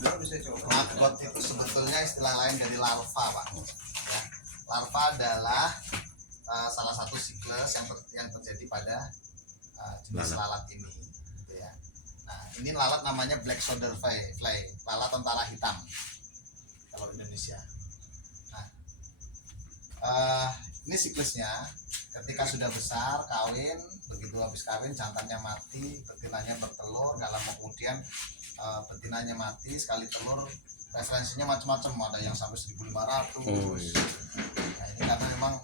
Maggot itu sebetulnya istilah lain dari larva, Pak. Ya. Larva adalah salah satu siklus yang terjadi pada jenis lalat ini. Gitu ya. Nah, ini lalat namanya black shoulder fly, lalat tentara hitam kalau Indonesia. Nah, ini siklusnya. Ketika sudah besar, kawin, begitu habis kawin jantannya mati, betinanya bertelur, nggak lama kemudian betinanya mati, sekali telur referensinya macam-macam, ada yang sampai 1.500. Nah, ini karena memang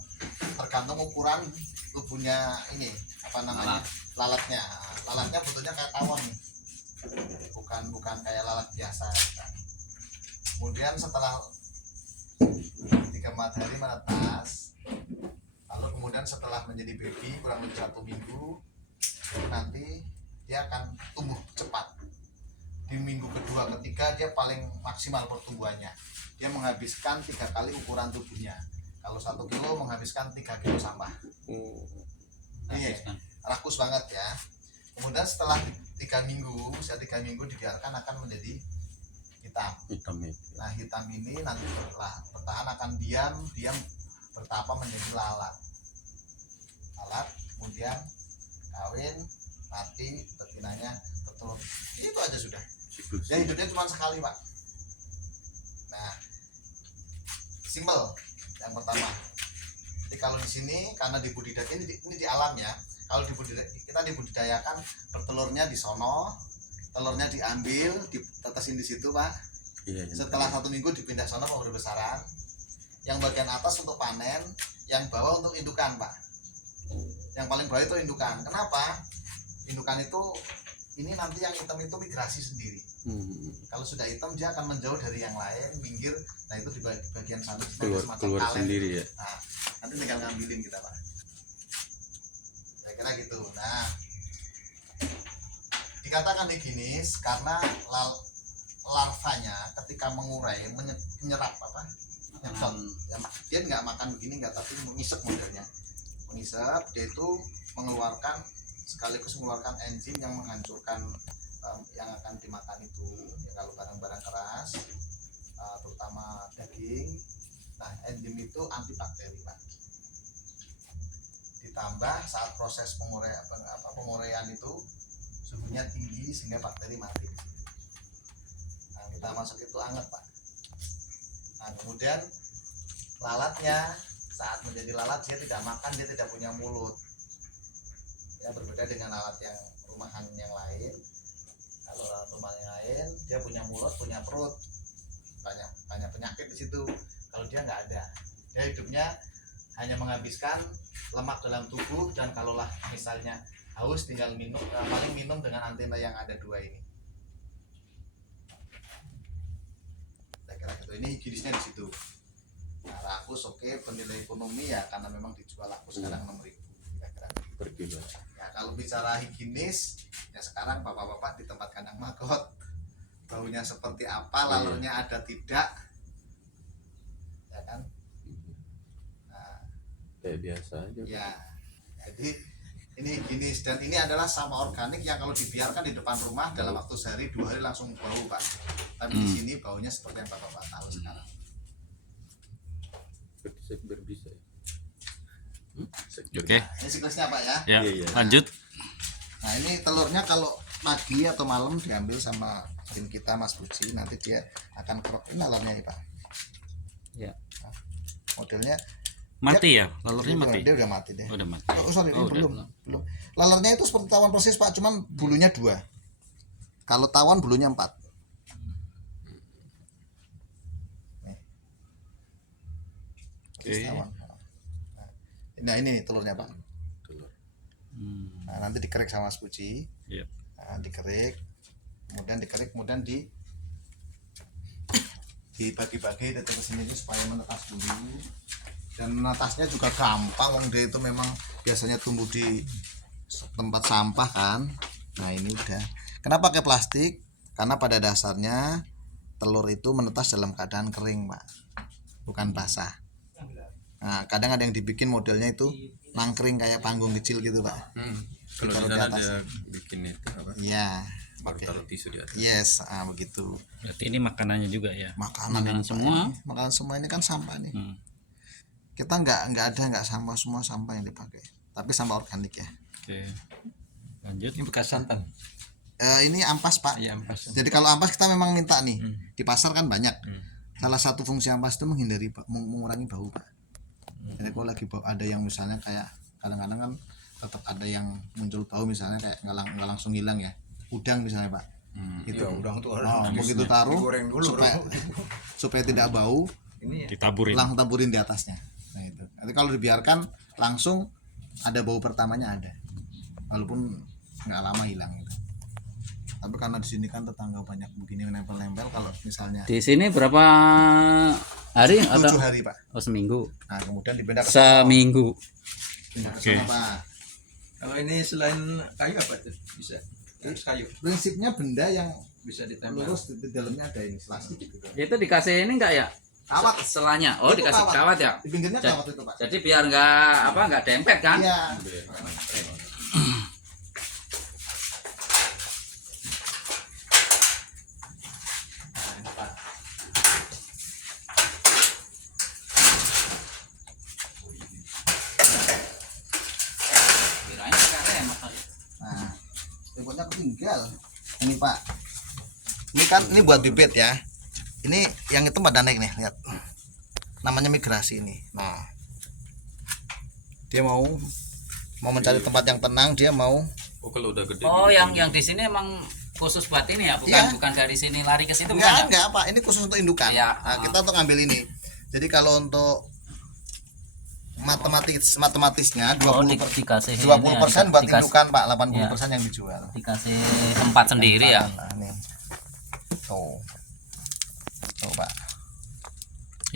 tergantung ukuran tubuhnya ini apa namanya lalatnya. Lalatnya bentuknya kayak tawon nih, bukan kayak lalat biasa. Kemudian setelah 3 hari menetas, lalu kemudian setelah menjadi baby kurang lebih 1 minggu, nanti dia akan tumbuh cepat. Di minggu kedua ketiga dia paling maksimal pertumbuhannya. Dia menghabiskan 3 kali ukuran tubuhnya. Kalau 1 kilo menghabiskan 3 kilo sampah. Ini rakus banget ya. Kemudian setelah 3 minggu, usia 3 minggu dibiarkan akan menjadi hitam. Nah, hitam ini nanti bertahan akan diam bertapa menjadi lalat, kemudian kawin, mati, betinanya bertelur. Itu aja sudah. Dia hidupnya cuma sekali, Pak. Nah, simple. Yang pertama, jadi kalau di sini karena dibudidaya ini di alam ya. Kalau kita dibudidayakan, bertelurnya di sono, telurnya diambil, ditetesin di situ, Pak. Setelah 1 minggu dipindah sono pembesaran. Yang bagian atas untuk panen, yang bawah untuk indukan, Pak. Yang paling bawah itu indukan. Kenapa? Indukan itu ini nanti yang hitam itu migrasi sendiri. Kalau sudah hitam dia akan menjauh dari yang lain, minggir. Nah, itu di bagian sana keluar sendiri ya. Nah, nanti tinggal ngambilin kita, Pak. Saya kira gitu. Nah, dikatakan higienis karena larvanya ketika mengurai menyerap apa? Nyedot. Ya, dia nggak makan begini nggak, tapi mengisap modelnya. Mengisap, dia itu sekaligus mengeluarkan enzim yang menghancurkan yang akan dimakan itu. Ya, kalau barang-barang keras, terutama daging, nah enzim itu antibakteri, Pak. Ditambah saat proses penguraian itu suhunya tinggi sehingga bakteri mati. Nah, kita masuk itu anget, Pak. Nah, kemudian lalatnya saat menjadi lalat dia tidak makan, dia tidak punya mulut. Ya, berbeda dengan lalat yang rumahan yang lain. Kalau lalat rumahan yang lain dia punya mulut, punya perut, banyak penyakit di situ. Kalau dia nggak ada, dia hidupnya hanya menghabiskan lemak dalam tubuh, dan kalaulah misalnya haus tinggal minum, paling minum dengan antena yang ada 2 ini. Saya kira gitu. Ini higienisnya di situ. Nah, rakus oke, bernilai ekonomi ya karena memang dijual rakus sekarang 6.000 kira-kira per kilo. Ya, kalau bicara higienis ya sekarang bapak-bapak di tempat kandang maggot, baunya seperti apa, lalurnya ada tidak, ya kan? Nah, kayak biasa aja. Ya, jadi ini higienis, dan ini adalah sampah organik yang kalau dibiarkan di depan rumah dalam waktu sehari 2 hari langsung bau, Pak. Tapi di sini baunya seperti yang bapak-bapak tahu sekarang. Sekber bisa ya. Oke. Ini siklusnya, Pak ya. Ya, Iya. lanjut. Nah, ini telurnya kalau pagi atau malam diambil sama tim kita, Mas Puji, nanti dia akan kerok. Ini lalarnya ya, Pak. Ya. Nah, modelnya Mati ya, lalernya mati. Dia udah mati deh. Udah mati. Oh, sorry, Oh, belum. Lalernya itu seperti tawon persis, Pak, cuman bulunya 2. Kalau tawon bulunya 4. Oke. Nah, ini telurnya, Pak. Telur. Nah, nanti dikerik sama Mas Puji. Iya. Nah, dikerik, kemudian dibagi-bagi dari sini supaya menetas dulu. Dan menetasnya juga gampang, wong dia itu memang biasanya tumbuh di tempat sampah kan. Nah, ini udah. Kenapa pakai plastik? Karena pada dasarnya telur itu menetas dalam keadaan kering, Pak, bukan basah. Nah, kadang ada yang dibikin modelnya itu nangkring kayak panggung kecil gitu, Pak. Kalau di sana ada bikin itu apa? Iya, Baru pakai. taruh tisu di atas. Yes, begitu. Berarti ini makanannya juga ya. Makanan Makanan ini, Pak, semua. ini. Makanan semua ini kan sampah nih. Kita nggak sampah, semua sampah yang dipakai. Tapi sampah organik ya. Oke. Lanjut. Ini bekas santan. Ini ampas, Pak. Iya, ampas. Jadi kalau ampas kita memang minta nih. Di pasar kan banyak. Salah satu fungsi ampas itu mengurangi bau, Pak. Jadi kalau lagi bau, ada yang misalnya kayak kadang-kadang kan tetap ada yang muncul bau, misalnya kayak nggak langsung hilang ya. Udang misalnya, Pak. Itu Iya, udang tuh begitu taruh digoreng dulu, supaya tidak bau, Ini ya. Ditaburin. langsung taburin di atasnya. Nah itu. Nanti kalau dibiarkan langsung ada bau pertamanya ada. Walaupun nggak lama hilang gitu. Tapi karena di sini kan tetangga banyak begini nempel-nempel, kalau misalnya Di sini berapa hari 7 atau hari, Pak. oh, seminggu? Nah kemudian dipindah ke Seminggu. pindah ke Oke. sana, Pak. Kalau ini selain kayu apa tuh? Bisa. Harus kayu. Prinsipnya benda yang Bisa ditempel. lurus di dalamnya ada ini plastik gitu. Itu dikasih ini enggak ya? Kawat. Selanya. Oh, Itu dikasih kawat. kawat ya. Di pinggirnya Jadi- kawat itu, Pak. Jadi biar enggak dempet kan? Iya. Kirain remote tadi. Nah, remote-nya ketinggal. Ini, Pak. Ini buat bibit ya. Ini yang itu pada naik nih, lihat. Namanya migrasi ini. Nah, dia mau mencari tempat yang tenang, dia mau. Oh kalau udah gede. Oh, gini, yang di sini emang khusus buat ini ya, bukan Iya. bukan dari sini lari ke situ bukan ya? Enggak, Pak. Ini khusus untuk indukan. Iya. Nah, kita untuk ngambil ini. Jadi kalau untuk matematisnya 20% dikasih 20% buat indukan, Pak. 80% yang dijual. dikasih tempat sendiri ya. Nah, nih. Tuh. Tuh, Pak.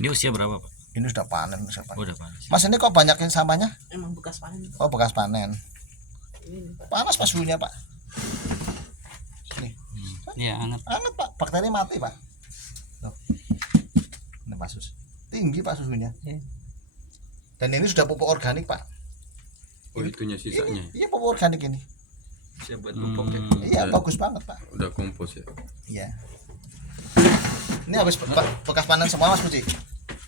Ini usia berapa, Pak? Ini sudah panen, Udah panas. Mas, ini kok banyak yang sampahnya? Emang bekas panen. Oh, bekas panen. Ini Pak. Panas Pak suhunya, Pak. Nih, Iya, hangat. hangat, Pak. Bakteri mati, Pak. Tuh. Ini Pak Sus. Tinggi, Pak, suhunya. Iya. Dan ini sudah pupuk organik, Pak. Oh itunya sisanya. Iya, pupuk organik ini. Bisa buat pupuk ya. Iya, Dan- bagus banget, Pak. Udah kompos ya. Iya. Ini habis bekas panen semua, Mas Puji.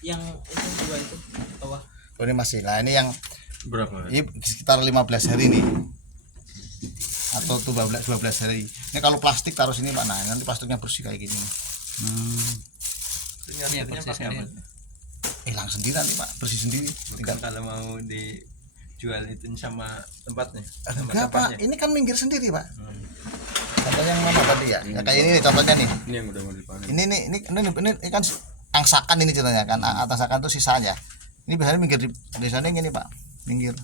Yang itu dua itu bawah. Oh, ini masih. Nah, ini yang Berapa? ini sekitar 15 hari nih. Atau 12 hari. Ini kalau plastik taruh sini, Pak. Nah, nanti plastiknya bersih kayak gini. Itu nyatunya pakai apa? Hilang sendiri nanti, Pak. Bersih sendiri. Bukan kalau mau dijual itu sama tempatnya. Sama Enggak, Pak. tempatnya. Ini kan minggir sendiri, Pak. Contohnya yang mana tadi ya? Ya kayak ini nih contohnya nih. Ini yang udah mau dipanen. Ini kan angsakan ini ceritanya kan. Atas akan itu sisanya. Ini biasanya minggir di sana gini, Pak. Minggir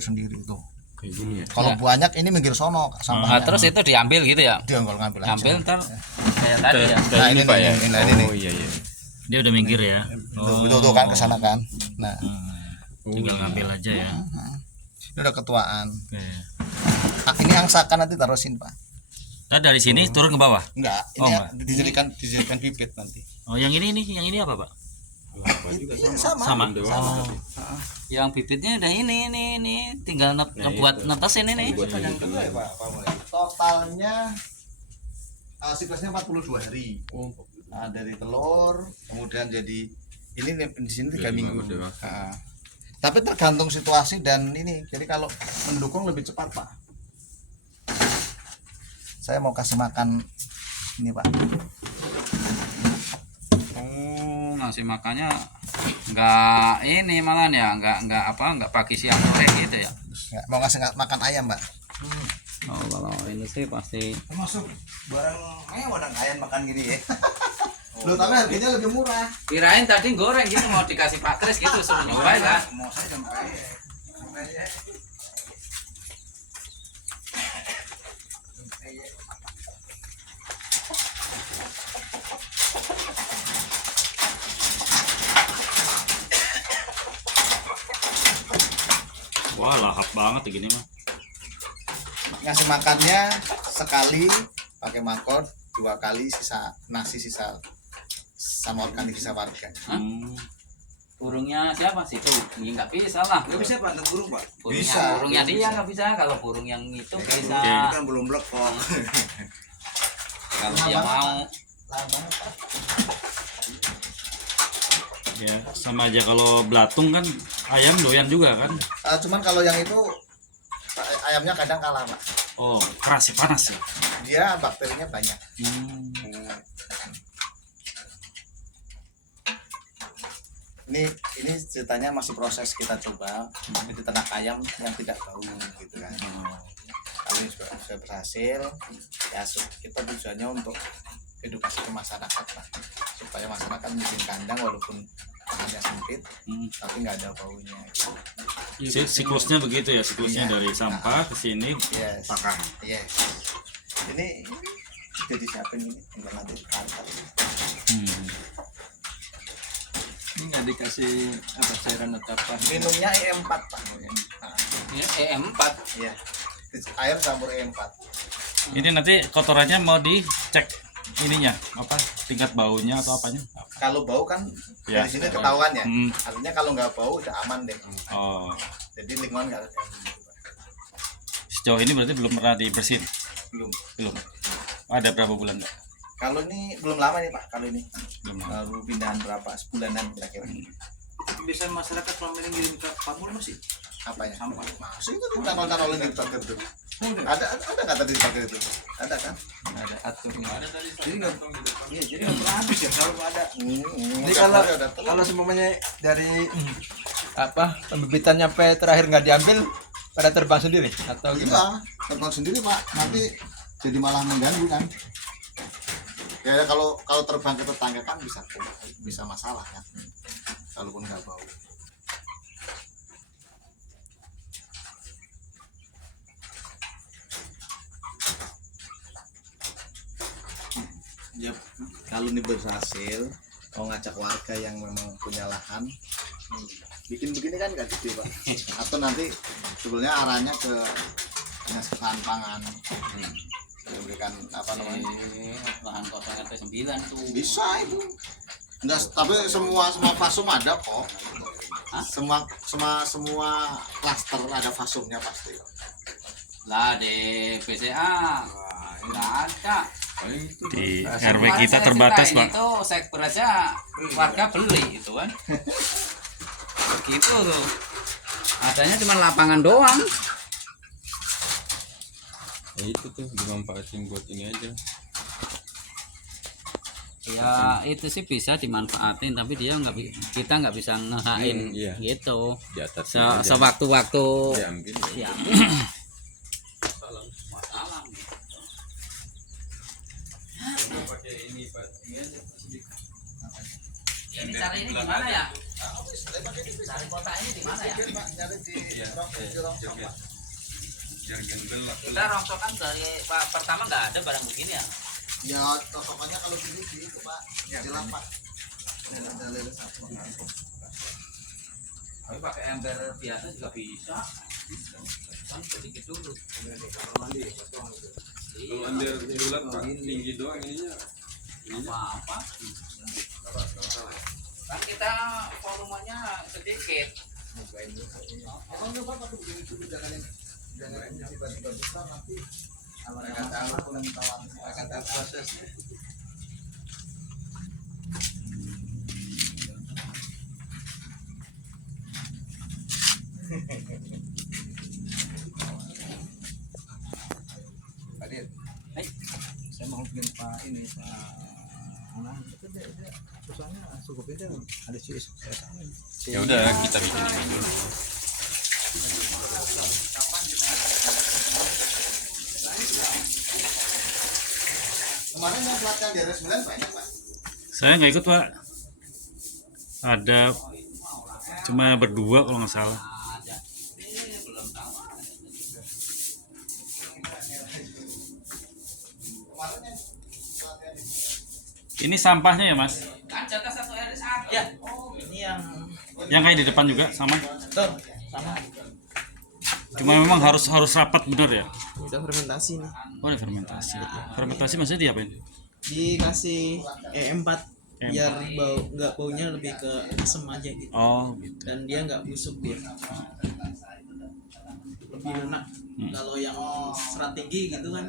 sendiri tuh. Kayak gini ya. Kalau banyak ini minggir sono Nah, sampahnya. terus itu diambil gitu ya? dia ngambil aja. Ambil ntar kayak tadi ya. Kayak Nah, ini ini Pak nih, ya. ini. Oh iya iya. Dia udah minggir ya. Tuh kan ke sana kan. Nah, Tinggal ngambil aja ya. ini udah ketuaan. Oke. Ini angsakan nanti taruhin, Pak. Nah, dari sini turun ke bawah. Enggak, Oh, ini enggak. dijadikan bibit nanti. Oh, yang ini apa, Pak? Kelapa juga Iya, sama. Sama. Dewasa Oh. tapi. Yang bibitnya udah ini tinggal ngebuat itu. netesin ini. Buat ini Yang kedua ya, Pak, apa mulai? Totalnya siklusnya 42 hari. Nah, dari telur kemudian jadi ini nih, di sini 3 Jadi minggu. dewasa. Nah, tapi tergantung situasi dan ini. Jadi kalau mendukung lebih cepat, Pak. Saya mau kasih makan ini, Pak. Oh, ngasih makannya enggak ini malah ya, enggak pagi siang sore gitu ya. Ya, mau kasih makan ayam, Pak. Oh, kalau ini sih pasti Masuk barang mewah dan ayam makan gini ya. Loh, tapi harganya lebih murah. kirain tadi goreng gitu mau dikasih Pak Kris gitu suruh nyobain kan. Mau saya sampai Wah, lahap banget begini mah. ngasih makannya sekali pakai mangkok, 2 kali sisa nasi sisa sama organik sisa warga. Burungnya siapa sih tuh? Ini nggak bisa lah. Nggak bisa Pak, nggak burung Pak. Burungnya dia nggak bisa. Kalau burung yang itu bisa. Ini kan belum lekong. Kalau dia mau. Lama Pak. Ya, sama aja kalau belatung kan ayam doyan juga kan. Cuman kalau yang itu ayamnya kadang kalah Pak. Oh, keras ya, panas ya. Dia bakterinya banyak. Ini ceritanya masih proses kita coba itu ternak ayam yang tidak bau gitu kan. Kalau ini sudah berhasil ya kita tujuannya untuk edukasi ke masyarakat lah, supaya masyarakat bikin kandang walaupun lahannya sempit tapi nggak ada baunya gitu. Siklusnya begitu ya, siklusnya Iya. dari sampah ke sini Yes. pakan. Yes. Ini jadi siapin ini tinggal nanti dikantor. Ini nggak dikasih apa cairan atau apa? Minumnya E4 Pak. Ini EM4. Iya. Air campur E4. Ini nanti kotorannya mau dicek ininya apa tingkat baunya atau apanya? Kalau bau kan Ya. dari sini ketahuan ya. Hmm. Artinya kalau nggak bau udah aman deh. Oh, Jadi lingkungan nggak ada yang gitu, Pak. sejauh ini berarti belum pernah dibersihin? Belum. Belum. Ada berapa bulan Pak? Kalau ini belum lama nih Pak. Kalau ini Belum. baru pindahan berapa sebulanan kira-kira. Biasanya masyarakat selama ini ngirim ke Pak Mul masih. Apanya? Sampah. Masih itu tanol-tanol yang di pagar itu. Ada nggak tadi di pagar itu? Ada kan? Ada aturnya. Jadi nggak, iya jadi nggak pernah habis ya selalu ada. Jadi kalau semuanya dari apa pembibitan nyampe terakhir nggak diambil pada terbang sendiri atau gimana? Iya, terbang sendiri Pak. Nanti jadi malah mengganggu kan. Ya kalau terbang ke tetangga kan bisa masalah kan. Kalaupun nggak bau. Ya kalau ini berhasil mau ngajak warga yang memang punya lahan bikin begini kan nggak gede Pak. Atau nanti sebetulnya arahnya ke dinas ketahanan pangan, memberikan apa namanya, Lahan kosong RT 9 tuh. bisa itu enggak, tapi semua fasum ada kok. Hah? Semua klaster ada fasumnya pasti. Lah di PCA nggak ada. Di Nah, RW Kemarin kita saya terbatas cerita Pak. ini tuh sekber aja warga beli itu kan. Begitu tuh. Adanya cuma lapangan doang. Ya itu tuh dimanfaatin buat ini aja. Ya itu sih bisa dimanfaatin tapi dia kita nggak bisa ngehain Iya. gitu. Di atas Sewaktu-waktu diambil. ya. Ini cari ini gimana ya? Cari kota ini di mana ya? Kita rongsokan dari pertama nggak ada barang begini ya? Ya tosokannya kalau gini itu Pak, di lapak. Ada lele satu. Tapi pakai ember biasa juga bisa. Kan sedikit dulu. Kalau anda bulat Pak, tinggi doang ininya. Apa-apa. Kan kita volumenya sedikit. Emang nyoba Pak begini dulu jangan tiba-tiba besar nanti Mereka tahu prosesnya. Hadir. Saya mau bikin Pak ini Pak Anang itu dia perusahaannya cukup beda ada CS. Ya udah kita bikin dulu. Kemarin yang pelatihan di RS 9 banyak Pak. Saya nggak ikut Pak. Ada cuma berdua kalau nggak salah. Ini sampahnya ya Mas? Kan jatah satu RS ada. Ya, ini yang Yang kayak di depan juga sama? betul sama. Cuma memang harus rapat bener ya? Udah fermentasi nih. Oh, ada fermentasi. Fermentasi maksudnya diapain? Dikasih E4 biar nggak baunya lebih ke asem aja gitu. Oh gitu. Dan dia nggak busuk dia. Lebih enak. Kalau yang serat tinggi gitu kan,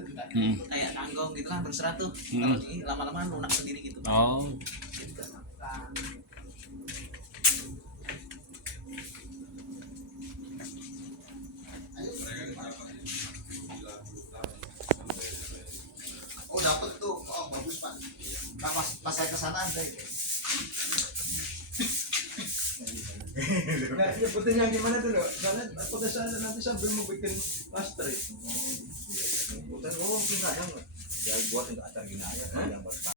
kayak kangkong gitu kan berserat tuh. Kalau ini lama-lama lunak sendiri gitu. Oh. Oh dapat tuh, oh bagus pak. Nah, pas saya kesana ada itu. Nah, nyebutinnya gimana dulu? Karena pada saat nanti sambil mau bikin master itu. Bukan, oh, enggak ada. Ya buat enggak ada gini aja.